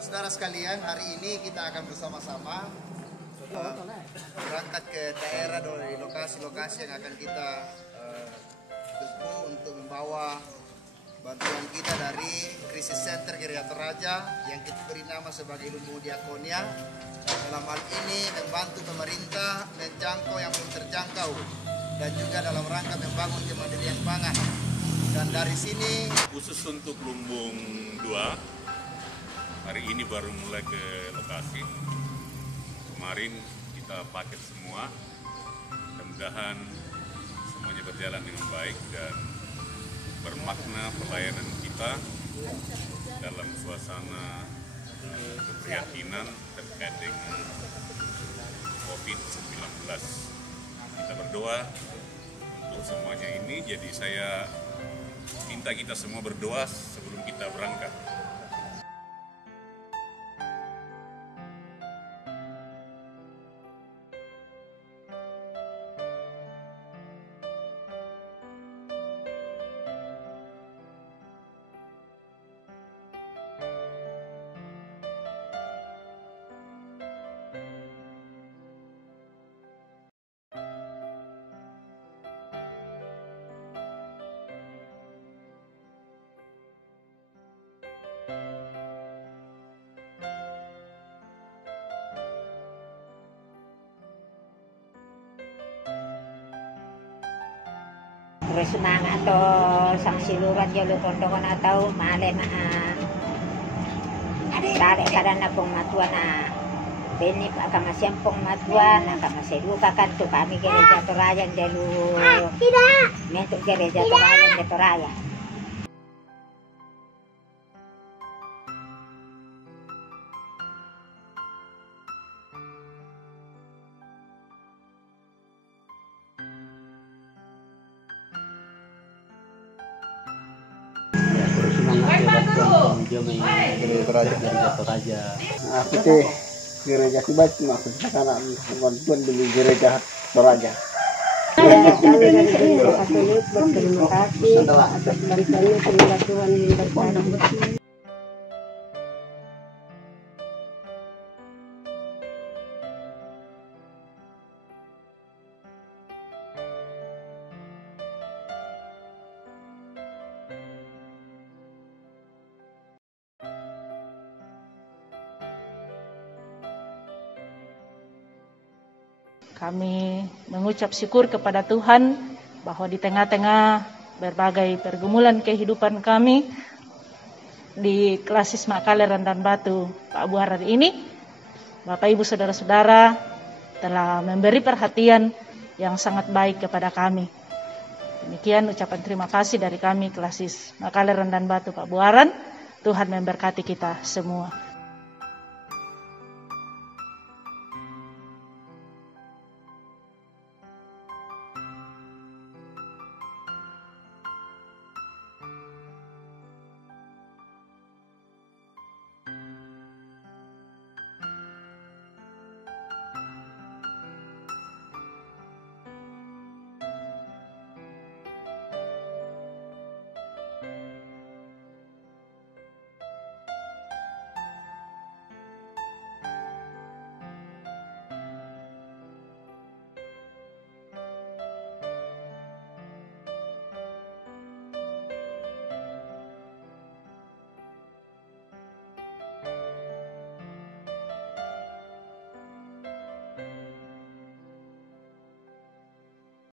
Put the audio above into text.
Saudara sekalian, hari ini kita akan bersama-sama berangkat ke daerah dari lokasi-lokasi yang akan kita tuju untuk membawa bantuan kita dari Krisis Center Gereja Toraja yang kita beri nama sebagai Lumbung Diakonia. Dalam hal ini membantu pemerintah menjangkau yang belum terjangkau dan juga dalam rangka membangun kemandirian pangan. Dan dari sini khusus untuk Lumbung 2 hari ini baru mulai ke lokasi. Kemarin kita paket semua, mudah-mudahan semuanya berjalan dengan baik dan bermakna pelayanan kita dalam suasana keprihatinan terkait dengan COVID-19. Kita berdoa untuk semuanya ini, jadi saya minta kita semua berdoa sebelum kita berangkat. Terus semangat to sang siluran jalo tondongan atau male na dare kada na pong matuan na benip akama siyempong matuan akama seduka kan to kami Gereja Toraja jalo mento Gereja Toraja de Toraja. Gereja Toraja. Aku teh gereja Kubat maksudnya karena bantuan dulu Gereja Toraja. Katolik berterima kasih atas bantuannya, semoga Tuhan memberkati. Kami mengucap syukur kepada Tuhan bahwa di tengah-tengah berbagai pergumulan kehidupan kami di Klasis Makale Randan Batu Pak Buaran ini, Bapak Ibu Saudara-saudara telah memberi perhatian yang sangat baik kepada kami. Demikian ucapan terima kasih dari kami Klasis Makale Randan Batu Pak Buaran. Tuhan memberkati kita semua.